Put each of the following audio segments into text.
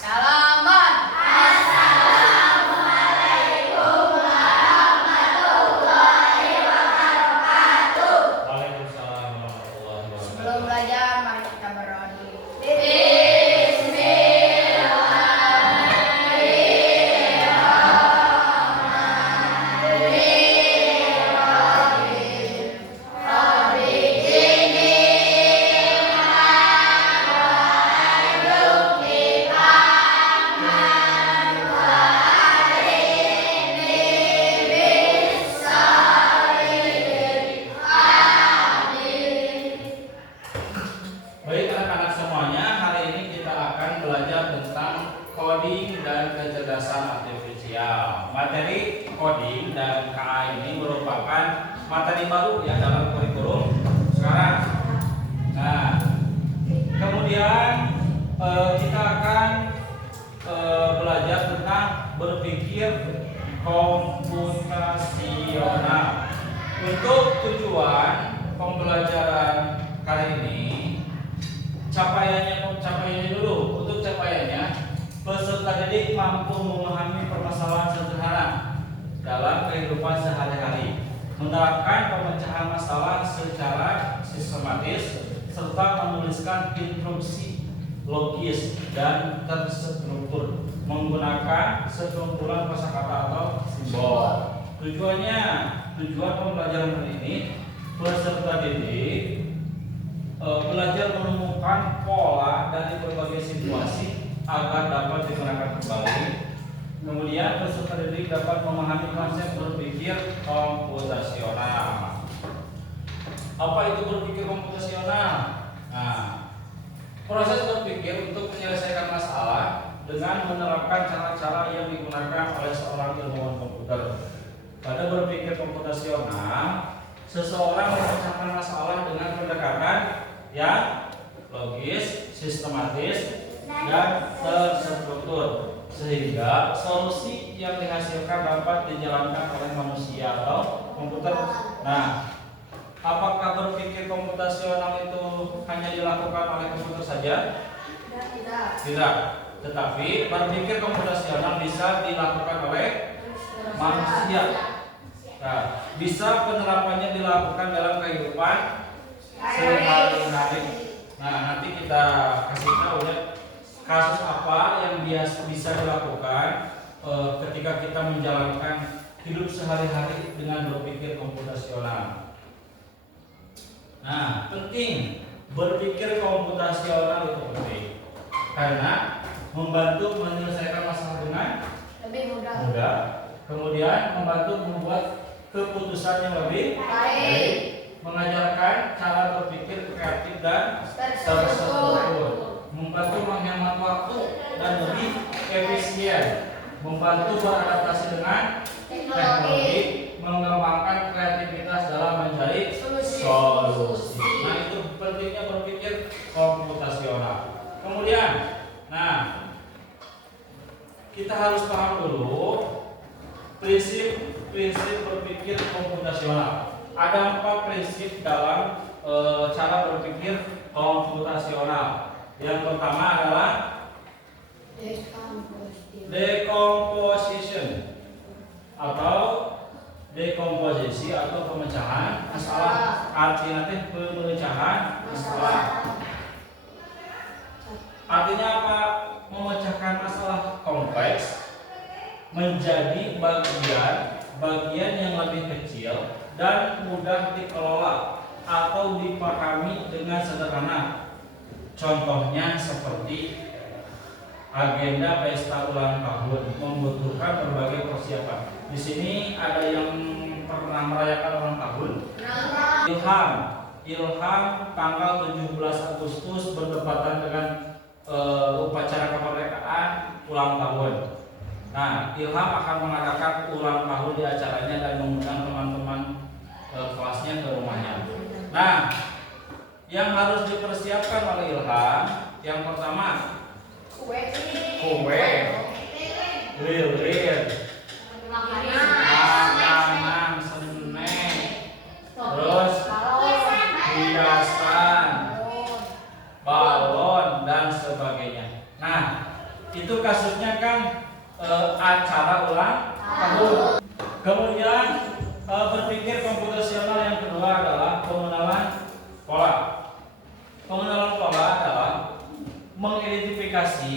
Salaman. Assalamualaikum warahmatullahi wabarakatuh. Waalaikumsalam warahmatullahi wabarakatuh. Sebelum belajar, mari kita berdoa dulu. Baik anak-anak semuanya, hari ini kita akan belajar tentang coding dan kecerdasan artifisial. Materi coding dan KA ini merupakan materi baru ya dalam kurikulum sekarang. Nah, kemudian kita akan belajar tentang berpikir komputasional. Untuk tujuan pembelajaran kali ini, capaiannya dulu. Untuk capaiannya, peserta didik mampu memahami permasalahan sederhana dalam kehidupan sehari-hari, menerapkan pemecahan masalah secara sistematis, serta menuliskan instruksi logis dan terstruktur menggunakan sekumpulan kosakata atau simbol. Tujuan pembelajaran hari ini, peserta didik belajar menemukan pola dari berbagai situasi agar dapat digunakan kembali. Kemudian peserta didik dapat memahami konsep berpikir komputasional. Apa itu berpikir komputasional? Nah, proses berpikir untuk menyelesaikan masalah dengan menerapkan cara-cara yang digunakan oleh seorang ilmuwan komputer. Pada berpikir komputasional, seseorang memecahkan masalah dengan pendekatan yang logis, sistematis, dan terstruktur, sehingga solusi yang dihasilkan dapat dijalankan oleh manusia atau komputer. Nah, apakah berpikir komputasional itu hanya dilakukan oleh komputer saja? Tidak. Tetapi berpikir komputasional bisa dilakukan oleh manusia. Nah, bisa penerapannya dilakukan dalam kehidupan sehari-hari. Nah, nanti kita kasih tahu ya kasus apa yang bisa dilakukan ketika kita menjalankan hidup sehari-hari dengan berpikir komputasional. Nah, penting berpikir komputasional itu penting karena membantu menyelesaikan masalah dengan Lebih mudah. mudah. Kemudian membantu membuat keputusan yang lebih baik, mengajarkan cara berpikir kreatif dan terstruktur, membantu menghemat waktu dan lebih efisien, membantu beradaptasi dengan teknologi, mengembangkan kreativitas dalam mencari solusi. Nah, itu pentingnya berpikir komputasional. Kemudian, nah, kita harus paham dulu prinsip berpikir komputasional. Ada 4 prinsip dalam cara berpikir komputasional. Yang pertama adalah decomposition atau dekomposisi atau pemecahan masalah. Artinya pemecahan masalah. Artinya apa? Memecahkan masalah kompleks menjadi bagian yang lebih kecil dan mudah dikelola atau dipahami dengan sederhana. Contohnya seperti agenda pesta ulang tahun membutuhkan berbagai persiapan. Di sini ada yang pernah merayakan ulang tahun. Ilham tanggal 17 Agustus bertepatan dengan upacara kemerdekaan ulang tahun. Nah, Ilham akan mengadakan ulang tahun di acaranya dan mengundang teman-teman kelasnya ke rumahnya. Nah, yang harus dipersiapkan oleh Ilham, yang pertama kue, lilin, makanan, snack, terus hiasan, balon dan sebagainya. Nah, Itu kasusnya kan acara ulang tahun. Kemudian berpikir komputasional yang kedua adalah pengenalan pola. Pengenalan pola adalah mengidentifikasi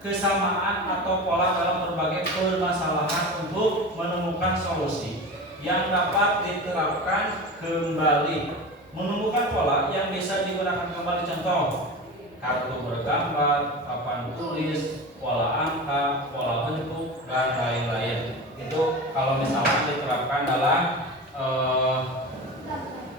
kesamaan atau pola dalam berbagai permasalahan untuk menemukan solusi yang dapat diterapkan kembali. Menemukan pola yang bisa digunakan kembali, contoh kartu bergambar, papan tulis, pola angka, pola bentuk, dan lain-lain. Itu kalau misalnya diterapkan dalam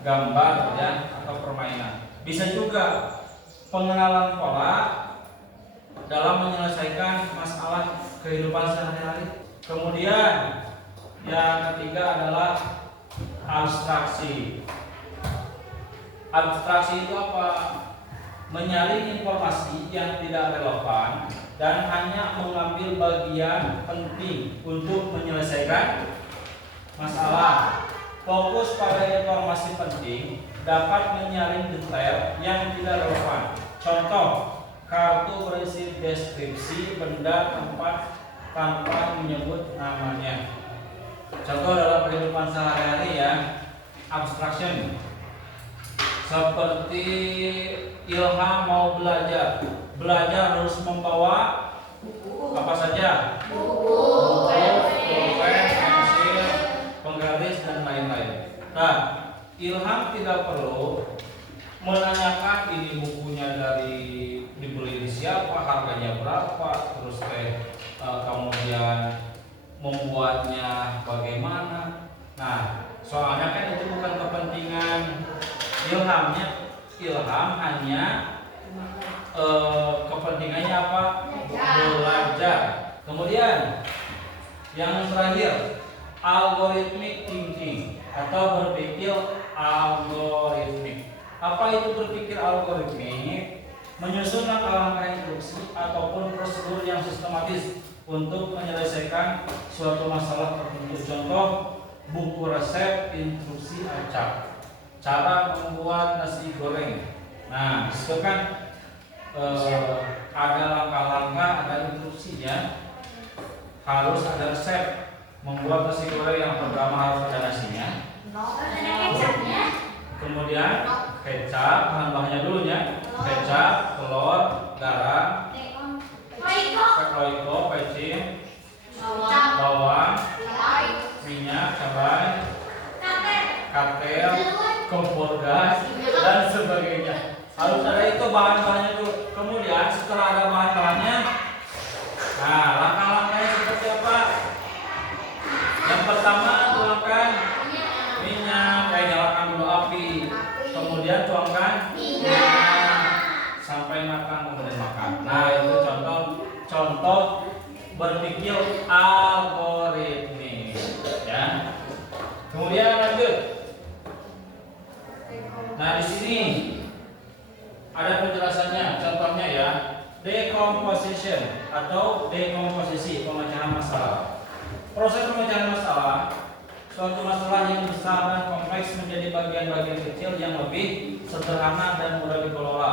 gambar ya atau permainan. Bisa juga pengenalan pola dalam menyelesaikan masalah kehidupan sehari-hari. Kemudian yang ketiga adalah abstraksi. Abstraksi itu apa? Menyaring informasi yang tidak relevan dan hanya mengambil bagian penting untuk menyelesaikan masalah. Fokus pada informasi penting dapat menyaring detail yang tidak relevan. Contoh, kartu berisi deskripsi benda tempat tanpa menyebut namanya. Contoh dalam kehidupan sehari-hari ya, abstraction. Seperti Ilham mau belajar harus membawa apa saja? Buku, pulpen, pensil, penggaris dan lain-lain. Nah, Ilham tidak perlu menanyakan ini bukunya dibeli di siapa, harganya berapa, terus kemudian membuatnya bagaimana. Nah, soalnya kan itu bukan kepentingan Ilhamnya. Ilham hanya kepentingannya apa? Belajar. Kemudian yang terakhir, algorithmic thinking atau berpikir algoritmik. Apa itu berpikir algoritmik? Menyusun langkah-langkah instruksi ataupun prosedur yang sistematis untuk menyelesaikan suatu masalah tertentu. Contoh, buku resep instruksi acak, cara membuat nasi goreng. Nah, itu kan ada langkah-langkah, ada instruksinya. Harus ada resep membuat nasi goreng. Yang pertama harus ada nasinya, kemudian kecap, bahan-bahannya dulunya, kecap, telur, garam, roiko, pecin, bawang, minyak, cabai, katel, kompor gas, dan sebagainya. Harus ada itu bahan-bahannya dulu. Kemudian setelah ada bahan-bahannya, nah langkah-langkahnya seperti apa? Yang pertama, tuangkan minyak, nyalakan dulu api, kemudian tuangkan minyak sampai matang, kemudian makan. Nah, itu contoh berpikir algoritmik ya. Kemudian lanjut. Nah, di sini ada penjelasannya, contohnya ya, decomposition atau dekomposisi, pemecahan masalah. Proses pemecahan masalah, suatu masalah yang besar dan kompleks menjadi bagian-bagian kecil yang lebih sederhana dan mudah dikelola.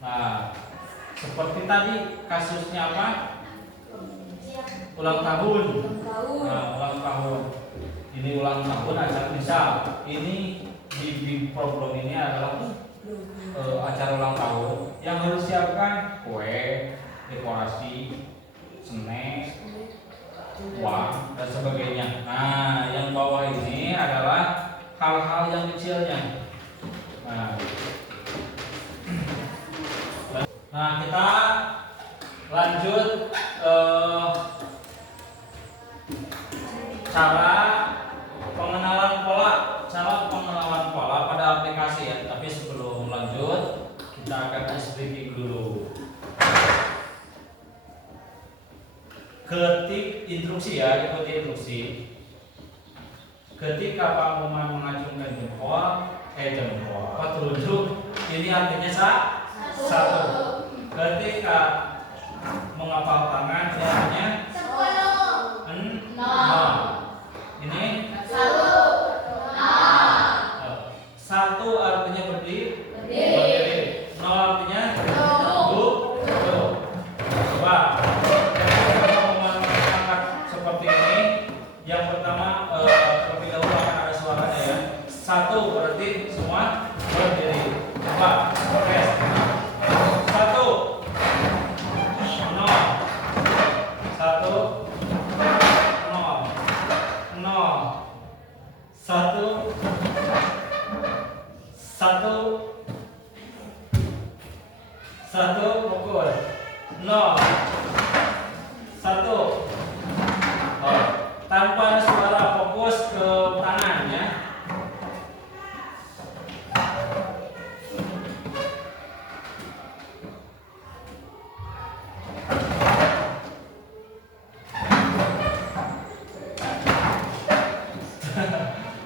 Nah, seperti tadi kasusnya apa? Ulang tahun. Nah, ulang tahun. Ini ulang tahun acara, misal ini di problem ini adalah acara ulang tahun yang harus siapkan kue, dekorasi, snack, uang dan sebagainya. Nah, yang bawah ini adalah hal-hal yang kecilnya. Nah, kita lanjut cara pengenalan pola pada aplikasi ya. Tapi sebelum lanjut, kita akan speaking dulu. Ketik instruksi ya, ikuti instruksi. Ketika Pak Muhammad mengacungkan jempol, telunjuk, ini artinya satu. Ketika mengapal tangan, ini artinya 0. Ini satu artinya berdiri. 0 artinya duduk. Coba nol, satu. Oh, tanpa suara fokus ke tangannya.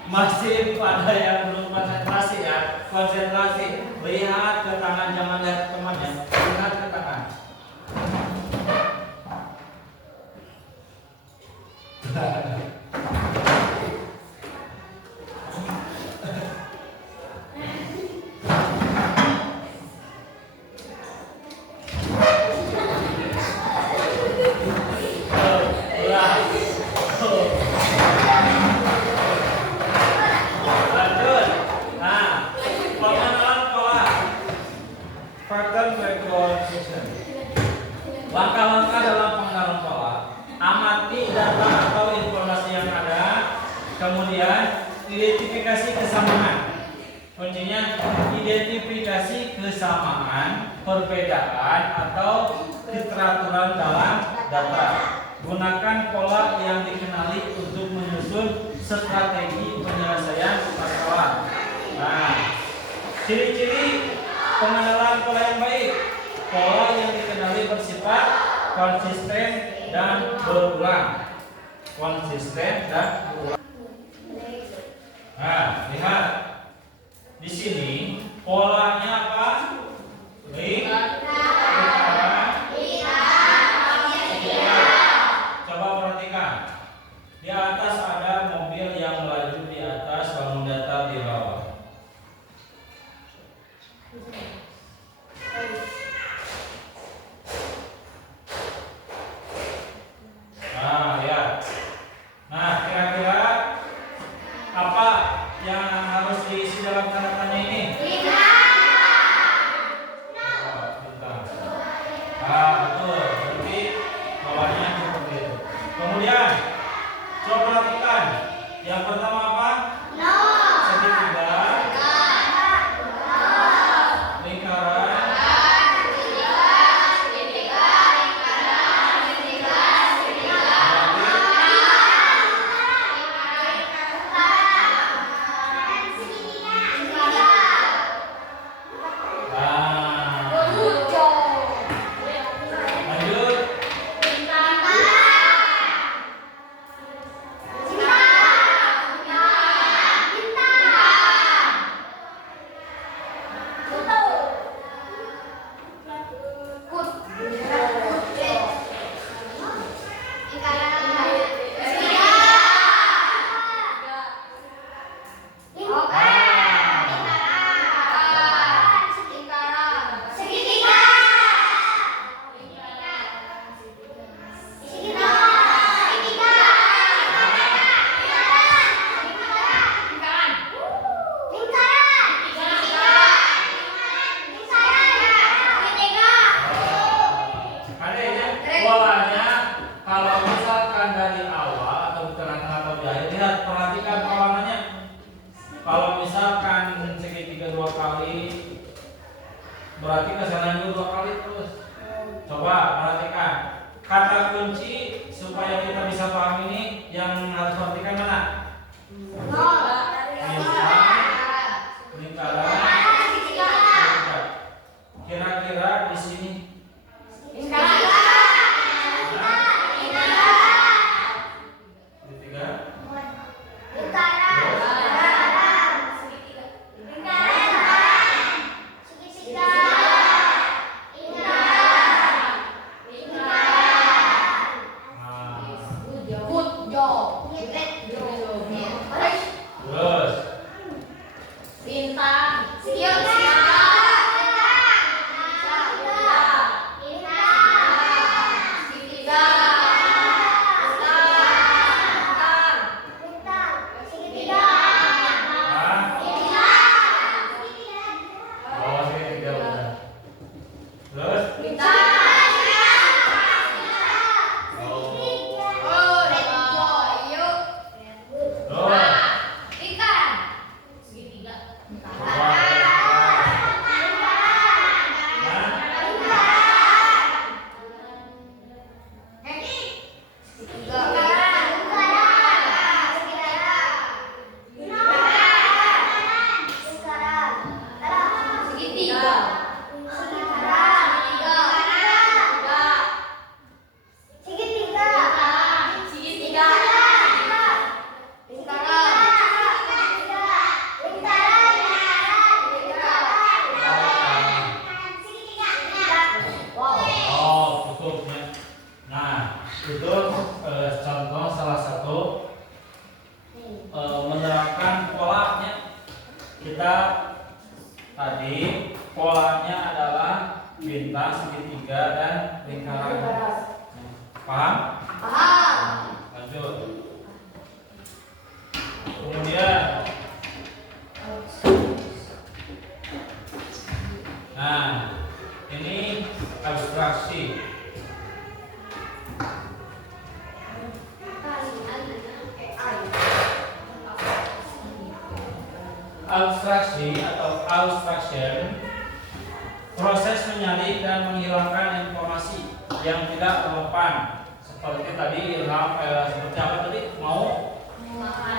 Masih pada yang belum konsentrasi ya, konsentrasi. Lihat ke tangan, jangan lihat ke temannya. Lihat ke tangan. Lanjut. Nah, pengenalan pola. Pattern recognition. Langkah-langkah dalam pengenalan pola. Amati data atau informasi yang ada. Kemudian identifikasi kesamaan. Kuncinya identifikasi kesamaan, perbedaan atau keteraturan dalam data. Gunakan pola yang dikenali untuk menyusun strategi penyelesaian masalah. Nah, ciri-ciri pengenalan pola yang baik. Pola yang dikenali bersifat konsisten dan berulang. Konsisten dan berulang. Nah, lihat di sini polanya apa? Coba perhatikan. Di atas ada mobil yang melaju di atas, bangun datar di bawah. Nah, ya. Nah, kira-kira apa yang harus diisi dalam tanda tanya ini? Bintang. Ah, betul. Berarti bawahnya seperti itu. Kemudian coba perhatikan. Yang pertama apa? Segitiga. Lingkaran. Lanjut. Polanya kalau misalkan dari awal atau di tengah-tengah atau di akhir, lihat perhatikan polangannya. Kalau misalkan segitiga 2 kali, berarti kesalahan 2 kali terus. Coba perhatikan kata kunci supaya kita bisa paham ini. Yang harus perhatikan mana? Lingkaran. Kira-kira di sini. Itu contoh salah satu menerapkan polanya. Kita tadi polanya adalah bintang, segitiga, dan lingkaran. Paham? Paham. Lanjut. Kemudian, nah ini abstraksi. Abstraksi atau abstraction, proses menyalin dan menghilangkan informasi yang tidak relevan. Seperti tadi Ilham, seperti apa tadi? Mau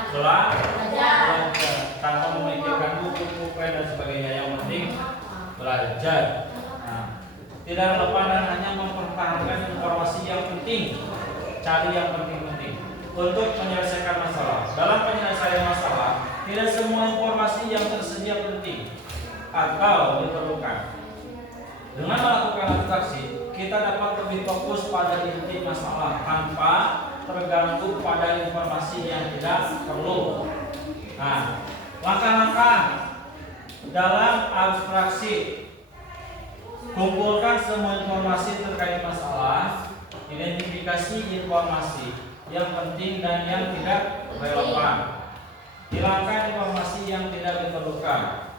belajar tanpa memikirkan buku, pulpen dan sebagainya. Yang penting belajar. Nah, tidak relevan dan hanya mempertahankan informasi yang penting. Cari yang penting-penting untuk menyelesaikan masalah. Dalam penyelesaian masalah, tidak semua informasi yang tersedia penting atau diperlukan. Dengan melakukan abstraksi, kita dapat lebih fokus pada inti masalah tanpa terganggu pada informasi yang tidak perlu. Nah, langkah-langkah dalam abstraksi: kumpulkan semua informasi terkait masalah, identifikasi informasi yang penting dan yang tidak relevan, hilangkan informasi yang tidak diperlukan,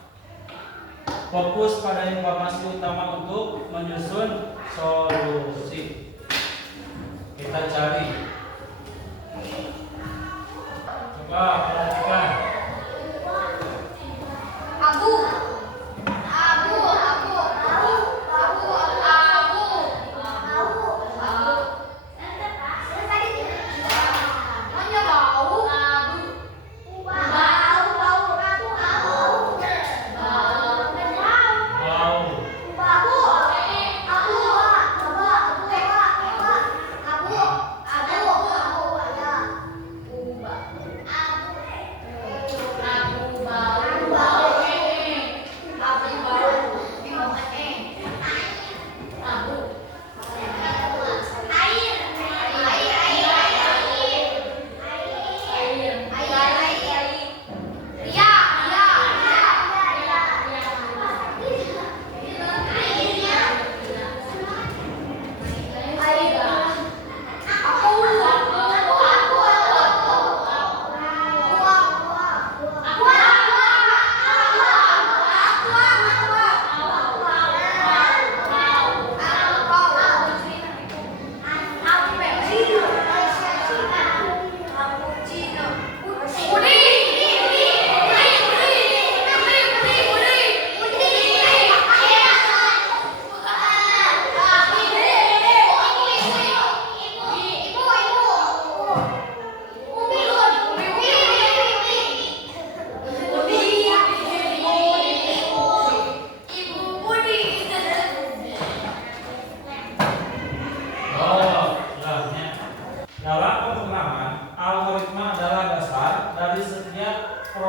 fokus pada informasi utama untuk menyusun solusi. Kita cari. Coba perhatikan. Abu. Abu. Abu. Abu. Abu. Abu. Abu. Namanya bau. Abu. Bau. Bau.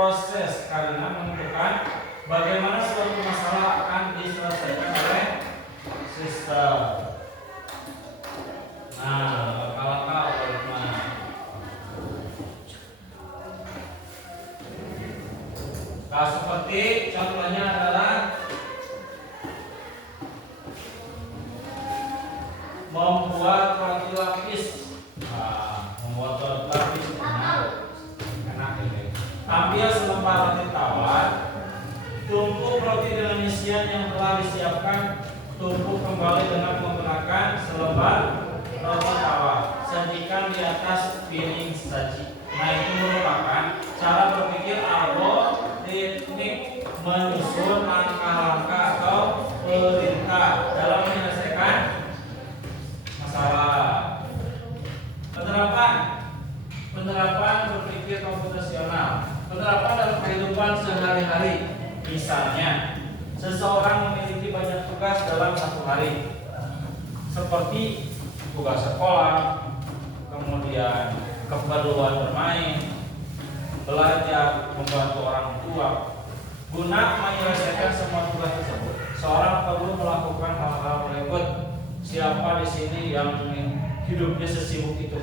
proses karena menentukan bagaimana suatu masalah akan diselesaikan oleh sistem. Nah, langkah-langkah algoritma. Nah, seperti contohnya adalah membuat roti lapis. Nah, membuat roti lapis enak ini. Ambil selembar roti tawar, tumpuk roti dengan isian yang telah disiapkan, tumpuk kembali dengan menggunakan selembar roti tawar, sajikan di atas piring saji. Nah, itu merupakan cara berpikir algoritmik menyusun langkah-langkah atau perintah dalam menyelesaikan masalah. Penerapan berpikir komputasional. Penerapan dalam kehidupan sehari-hari. Misalnya, seseorang memiliki banyak tugas dalam satu hari, seperti tugas sekolah, kemudian keperluan bermain, belajar, membantu orang tua. Guna menyelesaikan semua tugas tersebut, seorang perlu melakukan hal-hal berikut. Siapa di sini yang hidupnya sesibuk itu?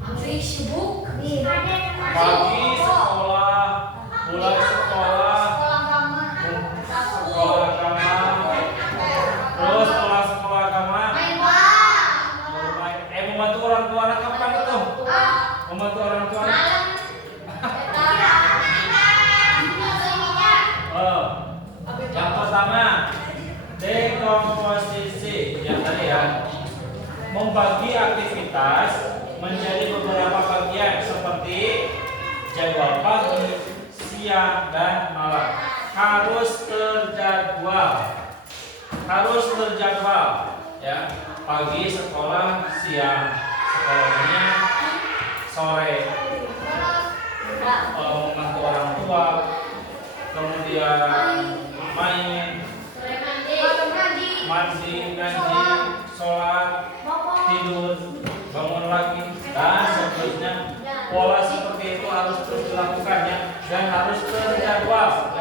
Antri sibuk. Pagi sekolah, mulai sekolah, sekolah agama, terus setelah sekolah agama, Main bola. membantu orang tua anak kapan itu? Membantu orang tua anak? Yang pertama, dekomposisi yang tadi ya, membagi aktivitas menjadi beberapa bagian seperti jadwal pagi, siang, dan malam. Harus terjadwal, ya. Pagi sekolah, siang sekolahnya, sore membantu orang tua, kemudian main, mandi, ngaji, sholat, tidur, bangun lagi, dan seterusnya. Pola seperti itu harus terus dilakukannya dan harus terjadwal,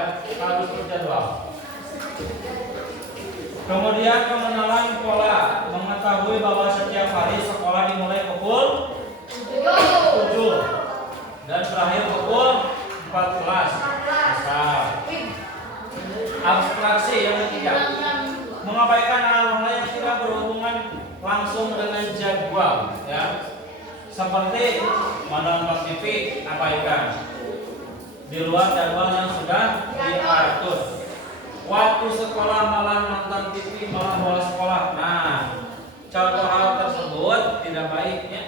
Kemudian pengenalan pola, mengetahui bahwa setiap hari sekolah dimulai pukul 7 dan berakhir pukul 14. Misal, abstraksi yang ketiga, mengabaikan hal-hal yang tidak berhubungan langsung dengan jadwal, ya. Seperti menonton TV, abaikan. Di luar jadwal yang sudah diatur. Waktu sekolah malah nonton TV, malah bolos sekolah. Nah, contoh hal tersebut tidak baik, ya.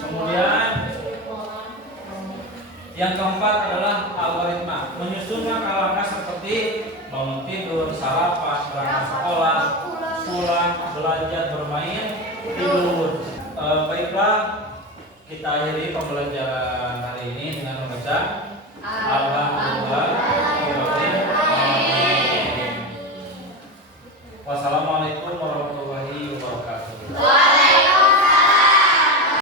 Kemudian yang keempat adalah algoritma, menyusun langkah-langkah seperti bangun tidur, sarapan, berangkat sekolah, pulang, belajar, bermain, tidur. Baiklah, kita akhiri pembelajaran hari ini dengan membaca Alhamdulillah. Wassalamualaikum warahmatullahi wabarakatuh.